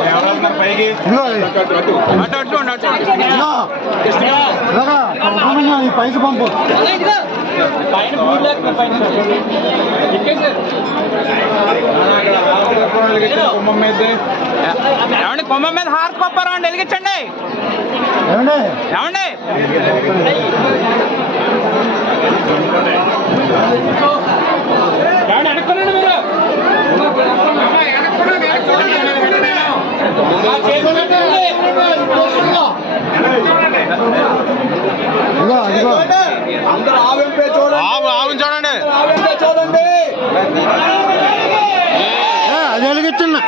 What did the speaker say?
ఇదిగో ఇది. అటు అటు చూడండి, అటు చూడండి. ఇదిగో. ఇలాగా పంపమన్నా ఈ పైసలు పంపు. ఏమండి కుంభం మీద హారతి కొప్పారా అండి వెలిగించండి. ఏమండి? ఏమండి? ఆవుని చూడండి. ఆవింపే చూడండి. ఏ, అది వెలిగించండి